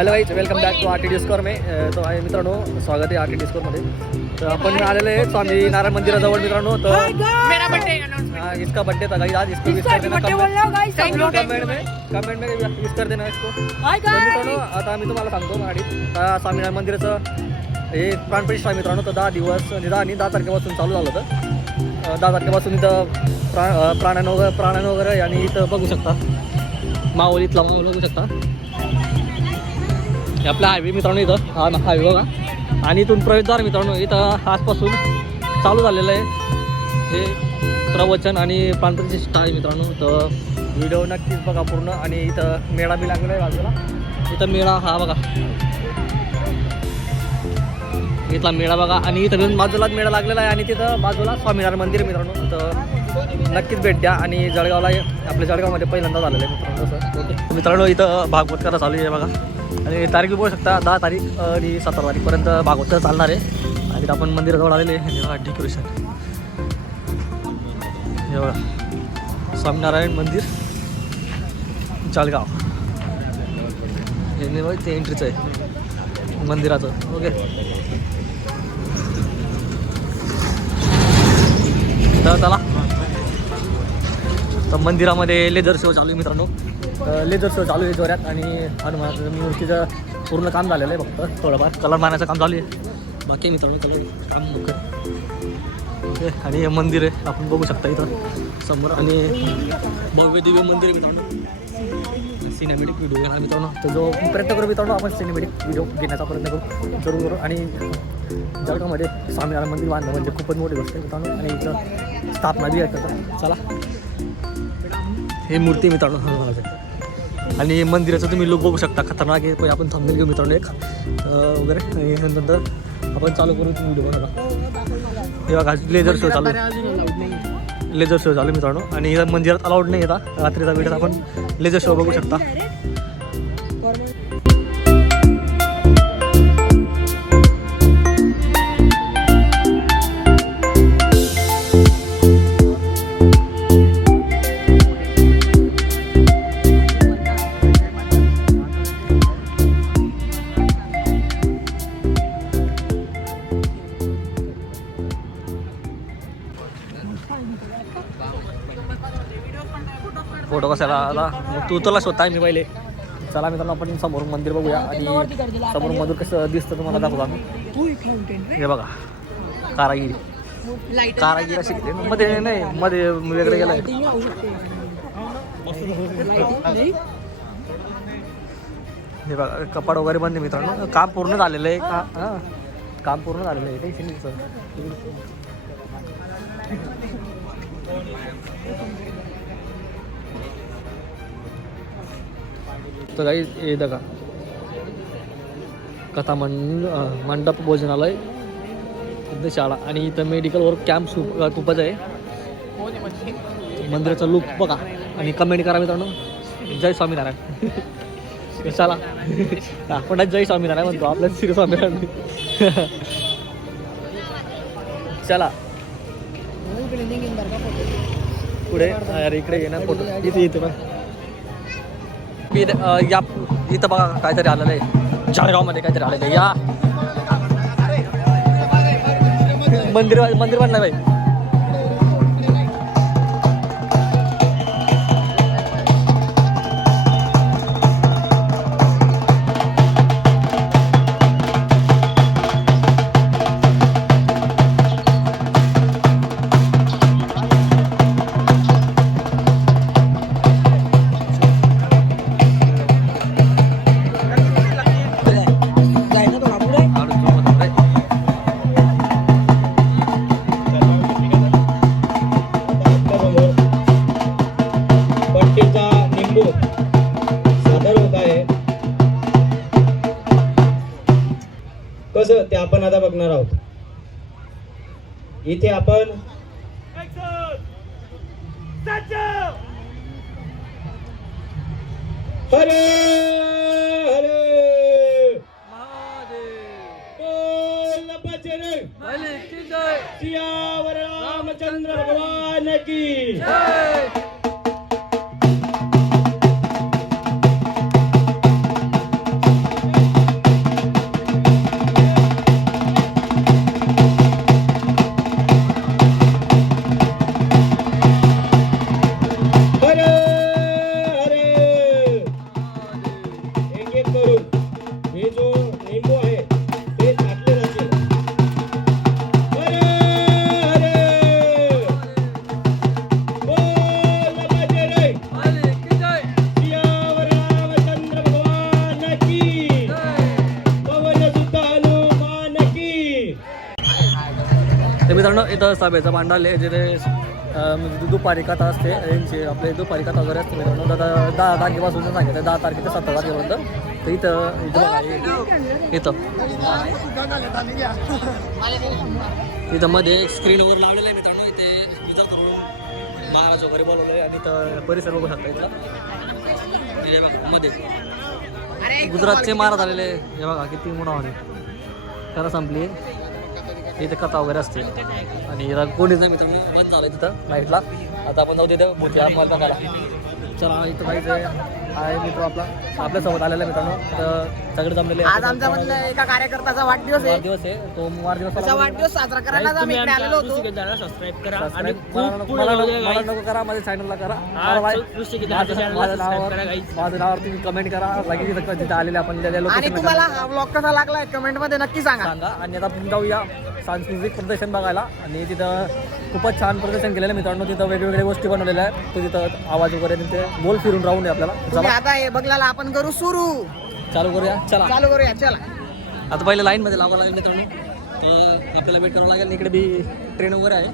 Hello guys welcome back to R T D score में तो आहे मित्रांनो स्वागत आहे आर टी डी स्कोरमध्ये तर आपण आलेले आहे स्वामी नारायण मंदिराजवळ मित्रांनो तर मेरा बर्थडे अनाउंसमेंट हाँ, इसका बर्थडे था गाइस आज इसको विश कर देना. कमेंट कमेंट में कमेंट में विश कर देना इसको. मित्रांनो आता मी तुम्हाला सांगतो मराठीत. आता स्वामीनारायण मंदिराचं हे प्राणप्रतिष्ठा आहे मित्रांनो तर दहा दिवस म्हणजे दहा आणि दहा तारखेपासून चालू झालं होतं. दहा तारखेपासून इथं प्रा अ, प्राणन वगैरे प्राणन वगैरे आणि इथं बघू शकता. मावलीतला मावळ बघू शकता. हे आपला हायवे मित्रांनो इथं. हा हायवे बघा. आणि इथून प्रवेशद्वार मित्रांनो इथं आजपासून चालू झालेलं आहे. हे प्रवचन आणि प्रांतप्रतिष्ठा आहे मित्रांनो. तर व्हिडिओ नक्कीच बघा पूर्ण. आणि इथं मेळा बी लागलेला आहे बाजूला. इथं मेळा हा बघा. इथला मेळा बघा. आणि इथं बाजूलाच मेळा लागलेला आहे. आणि तिथं बाजूला स्वामीनारायण मंदिर मित्रांनो. तर नक्कीच भेट द्या. आणि जळगावला आपल्या जळगावमध्ये पहिल्यांदा झालेलं आहे मित्रांनो तसं. ओके. मित्रांनो इथं भागवत करा चालू आहे बघा. आणि तारीख बघू शकता दहा तारीख आणि सतरा तारीखपर्यंत भागवत चालणार आहे. आणि आपण मंदिराजवळ आलेले आहे डेकोरेशन हे स्वामीनारायण मंदिर जळगाव हे नाही ते एंट्रीचं आहे मंदिराचं. ओके. तर चला. तर मंदिरामध्ये लेझर शो चालू आहे मित्रांनो. लेझर शो चालू आहे जोऱ्यात आणि हनुमानाचं मूर्तीचं पूर्ण काम झालेलं आहे फक्त थोडंफार. कलर मारण्याचं काम चालू आहे. बाकी मित्रांनो कलर काम ओके आणि हे मंदिर आहे आपण बघू शकता इथं. समोर आणि भव्य दिव्य मंदिर आहे मित्रांनो. सिनेमॅटिक व्हिडिओ घेणार मित्रांनो. तर जो प्रयत्न करू मित्रांनो आपण सिनेमॅटिक व्हिडिओ घेण्याचा प्रयत्न करू. जरूर. करू आणि जळगावमध्ये स्वामीनारायण मंदिर बांधणं म्हणजे खूपच मोठी गोष्ट आहे मित्रांनो. आणि इथं स्थापना बी आहे. चला. हे मूर्ती मित्रांनो हनुमानाचं आणि मंदिराचं तुम्ही लुक बघू शकता खतरनाक आहे. पण आपण थांबेल घेऊ मित्रांनो एक. वगैरे. आणि नंतर आपण चालू करू तुम्ही व्हिडिओ बघा. हे बघा लेझर शो चालू. लेझर शो चालू मित्रांनो. आणि मंदिरात अलाउड नाही येतात रात्रीचा वेळेस आपण लेझर शो बघू शकता. फोटो कसायला आला? मग तू तुला स्वतः मी पहिले. चला मित्रांनो आपण समोर मंदिर बघूया. आणि समोर मंदिर कसं दिसतं तुम्हाला दाखवतो आम्ही. हे बघा. कारागिरी. कारागिरी अशी मध्ये नाही मध्ये वेगळे गेलाय हे बघा कपाट वगैरे बंद मित्रांनो. काम पूर्ण झालेलं आहे. का हां? काम पूर्ण झालेलं आहे. टेन्शन नाही तर काही हे बघा. कथा मंड मंडप भोजनालय इथं शाळा. आणि इथं मेडिकलवर कॅम्प सु खूपच आहे. मंदिराचा लुक बघा. आणि कमेंट करा मित्रांनो. जय स्वामीनारायण. चला आपण जय स्वामीनारायण म्हणतो. आपल्या श्री स्वामीनारायण. चला. पुढे अरे इकडे ये ना फोटो इथे इथे बघ इथं या इथं बघा काहीतरी आलेलं आहे. जळगावमध्ये काहीतरी आलेलं आहे. या मंदिर मंदिर पण नाही इथे आपण हरे हरे! सियावर रामचंद्र भगवान की! इथं सभेचं भांडाल आहे जिथे म्हणजे दुपारी कथा असते यांची आपले दुपारी कथा वगैरे असते. मित्रांनो दहा तारखेपासून सांगितलं दहा तारखे ते सतरा तारखेपर्यंत. तर इथं इथं इथं इथं. मध्ये स्क्रीनवर लावलेलं आहे मित्रांनो इथे विचार महाराज वगैरे बोलवलं आहे आणि इथं परिसर बघू शकता इथला. मध्ये. गुजरातचे महाराज आलेले हे बघा किती मोठा होते खरं संपली. इथे कथा वगैरे असते. आणि रा- कोणीच नाही मित्रांनो बंद झालं तिथं नाईटला आता आपण जाऊ तिथं मोठ्या मला बघायला. चला इथं पाहिजे आहे मित्र आपला. आपल्यासोबत आलेला मित्रांनो. तर सगळे जमलेले आज आमच्या मधल्या एका कार्यकर्त्याचा वाढदिवस आहे. दिवस आहे. तो वाढदिवस त्याचा वाढदिवस साजरा करायला आम्ही इकडे आलेलो होतो. सबस्क्राईब करा आणि मला नको- मला नको- मला नको करा माझ्या चॅनलला करा. मला माझं माझं नावावर. माझं नावावर तुम्ही कमेंट करा. लगेच इथं जिथं आलेले आपण. त्या आणि location ला तुम्हाला हा ब्लॉग कसा लागलाय कमेंटमध्ये नक्की सांगा. सांगा. आणि आता आपण जाऊया सांस्कृतिक प्रदर्शन बघायला. आणि तिथं खूपच छान प्रदर्शन केलेलं आहे मित्रांनो. तिथं वेगवेगळ्या गोष्टी बनवलेल्या आहेत. तिथं आवाज वगैरे तिथे गोल फिरून राहून आहे आपल्याला. चला. आता हे बघलाला आपण करू सुरू. चालू करूया? चला. चालू करूया चला. आता पहिले लाईनमध्ये लावावं लागेल मित्रांनो. तर आपल्याला वेट करावं लागेल. इकडे बी ट्रेन वगैरे आहे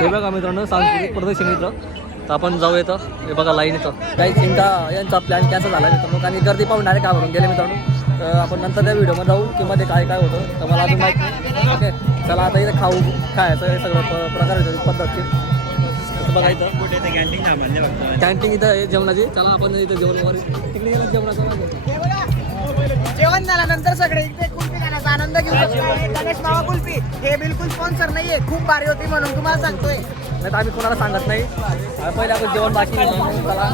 हे बघा मित्रांनो सांस्कृतिक प्रदर्शन इथं. तर आपण जाऊ येतं हे बघा लाईन इथं. काही चिंता यांचा प्लॅन कॅन्सल झाला मित्रांनो. आणि गर्दी पाहून डायरेक्ट घाबरून गेले मित्रांनो. तर आपण नंतर त्या व्हिडिओमध्ये जाऊ की मध्ये काय काय होतं. तर मला अजून माहिती नाही ओके. चला आता इथं खाऊ खायचं हे सगळं प्रकार पद्धतशीर. तर बघा इथं. कॅन्टीन इथं आहे जेवणाची. चला आपण इथं जेवण वगैरे तिकडे गेलं जेवणाचं. जेवण झाल्यानंतर सगळे इकडे कुल्फी खाण्याचा आनंद घेऊ शकतो गणेश मावा कुल्फी. हे बिलकुल स्पॉन्सर नाहीये. खूप भारी होती म्हणून तुम्हाला सांगतोय. नाही तर आम्ही कोणाला सांगत नाही. पहिले आपण जेवण बाकी चला.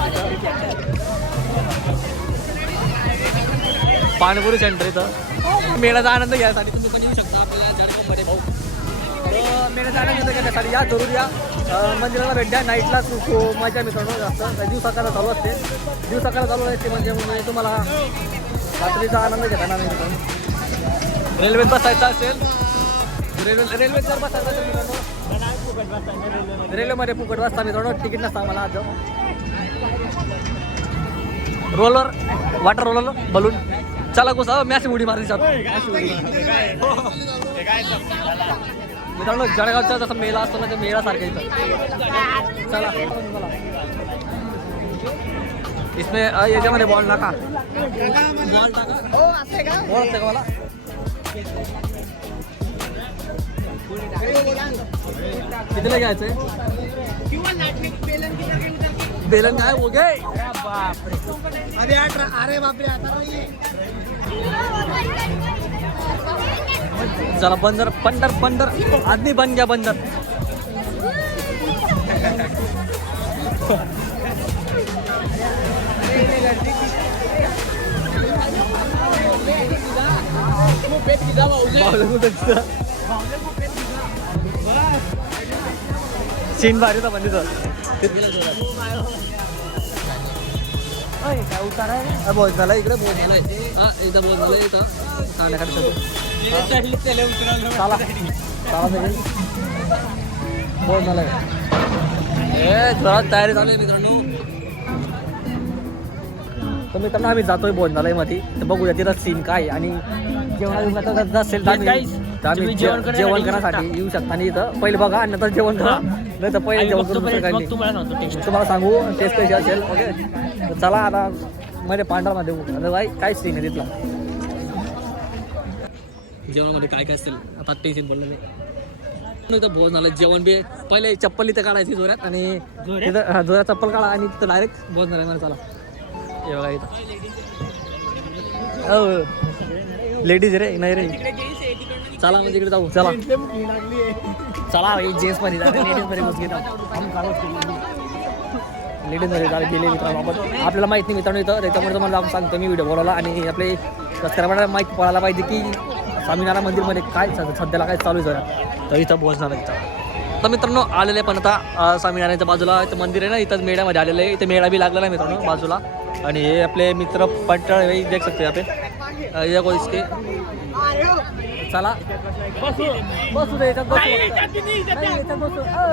पाणीपुरी सेंटर इथं. मेळ्याचा आनंद घ्यायसाठी तुम्ही पण येऊ शकता. आपल्याला मेळ्याचा आनंद घेण्यासाठी या जरूर या. मंदिराला भेट द्या. नाईटला खूप मजा मित्रांनो जास्त. दिवसाकाला चालू असते. दिवसाकाला चालू असते म्हणजे तुम्हाला रात्रीचा आनंद घेता नाही मित्रांनो रेल्वेत बसायचं असेल. रेल्वे रेल्वेत जर बसायचं असेल मित्रांनो. रेल्वेमध्ये फुकट बसता मित्रांनो. तिकीट नसतं आम्हाला आज. रोलर वॉटर रोलर बलून चला गोसा मॅच उडी मारायची मित्रांनो जळगावचा जसा मेळा असतो ना त्या मेळासारखा इथं. चला. चला. इसमें याच्यामध्ये बॉल टाका. बॉल टाका. बॉल असतं का मला? कितीला घ्यायचंय? बेलन काय हो गे? अरे बापरे आता चला बंदर पंदर पंदर. आदमी बन गया बंदर. सीन भारी होता तिथं काय उतार बोल झाला इकडे बोल झालाय हा इथं बोल झालं इथं. खाण्याकडे चला चला बोल झालाय ए जोरात तयारी चालू आहे मित्रांनो तर मित्रांनो आम्ही जातोयमध्ये तर बघूया तिथं सीन काय आणि जेवण असेल तर आम्ही जेवण करण्यासाठी येऊ शकता आणि इथं पहिले बघा आणि नंतर जेवण करा नाही तर पहिले जेवण करून नाही. तुम्हाला सांगू टेस्ट कशी असेल ओके चला आता मध्ये पांढरामध्ये अरे बाई काय सीन आहे तिथला जेवणामध्ये काय काय असेल? आता टेन्शन पडलं नाही भोजन झालं जेवण बी. पहिले चप्पल इथं काढायची जोरात आणि तिथं हा, जोरात चप्पल काढा आणि तिथं डायरेक्ट भोजन झालं मला चला. हे बघा इथं. लेडीज रे नाही रे. चला म्हणजे इकडे जाऊ चला. चला जेंट्समध्ये लेडीजमध्ये जायला गेले मित्रांनो आपण. आपल्याला माहीत नाही मित्रांनो इथं त्याच्यामुळे तुम्हाला आपण सांगतो मी व्हिडिओ बनवला आणि आपले सबस्क्रायबरला माहिती पडायला पाहिजे की स्वामीनारायण मंदिरमध्ये काय सध्याला काय चालू आहे जरा? तर इथं बोलणार इथं. तर मित्रांनो आलेले पण आता स्वामीनारायणच्या बाजूला इथं मंदिर आहे ना इथं मेळ्यामध्ये आलेलं आहे. इथे मेळा बी लागलेला आहे मित्रांनो बाजूला. आणि हे आपले मित्र पटळ देख सकते हो आपण या इसके चला. बसू. बसू दे याच्यात बसू. नाही, याच्यात बसू. अ.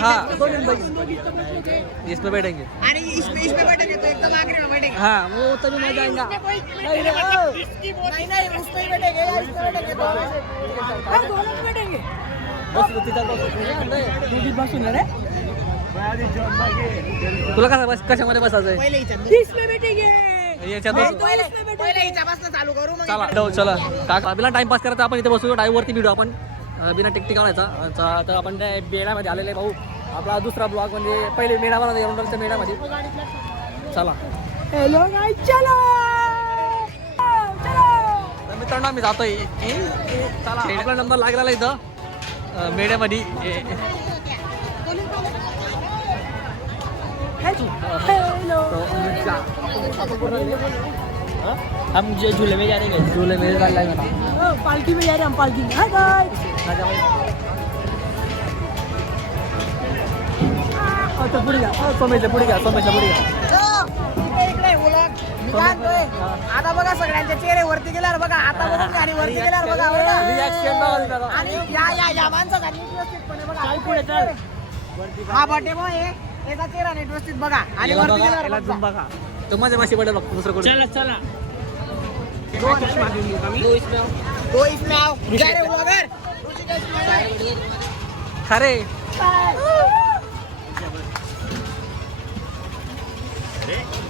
हा दोन इसमें बैठेंगे आणि इसमें इसमें बैठेंगे तो एकदम आखिरी में बैठेंगे हाँ वो तभी मजा आएगा नहीं रे, अ. नहीं नहीं उसमें ही बैठेंगे या इसमें बैठेंगे दोनों में दोनों में बैठेंगे बसू दे तिच्यात बसू नाही. बसून रे. तुला कसं बस कशामध्ये बसायचंय? पहिले इसमें बैठेंगे याच्यात चालू करू मग चला जाऊ, चला. टाक बिना टाइमपास करायचा आपण इथे बसू वरती व्हिडिओ आपण. अं, बिना टिकटिक काढायचा. तर आपण त्या मेळ्यामध्ये आलेले भाऊ. आपला दुसरा ब्लॉग म्हणजे पहिले मेळा बनवता एरंडलच्या मेळ्यामध्ये चला. हेलो गाइस चलो! चलो! तर मित्रांनो आम्ही जातोय चला आपला नंबर लागलेला इथं. अं, मेळ्यामध्ये ए- हेलो? हम जो झूले में जा रहे हैं। झूले में जा रहे हैं। पालकी में जा रहे हैं हम पालकी में। हाय गाइस तो पुढे घ्या सोमेशला पुढे घ्या सोमेशला पुढे घ्या इकडे इकडे उलट म्हणतोय आता बघा सगळ्यांचे चेहरे वरती गेल्यावर बघा. आता बघून आणि वरती गेल्यावर बघा बघा. आणि या या या माणसाचा नीट व्यवस्थितपणे बघा. पुढे चल. हा बटे मग हे याचा चेहरा नीट व्यवस्थित बघा. आणि याला वरती बघा, गेल्यावर याला बघा. zoom बघा. तो माझ्या माशी पडेल बघ दुसरं कोणी? चला चला. इसमें आओ रे ऋषिकेश. खरे.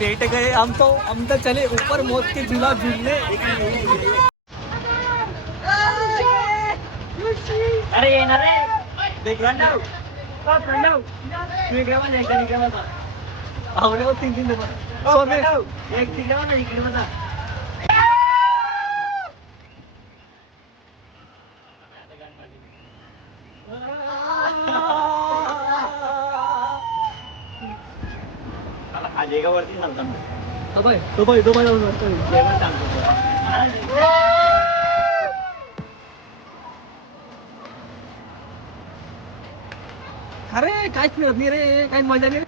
बेटे गए हम तो हम तो चले ऊपर मौत के झूला झूलने अरे ये ना रे देख रहा आवडे हो तीन तीन दिवस सोमे एक तीन ना इकडे बघा दुबई दुबई दुबई जाऊन अरे काहीच मिळत नाही रे काही मजा नाही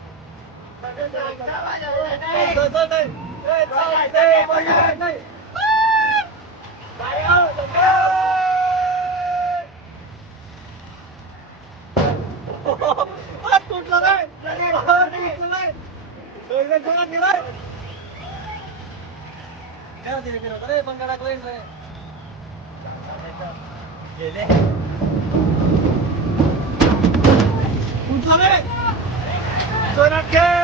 गेले Son aquellos.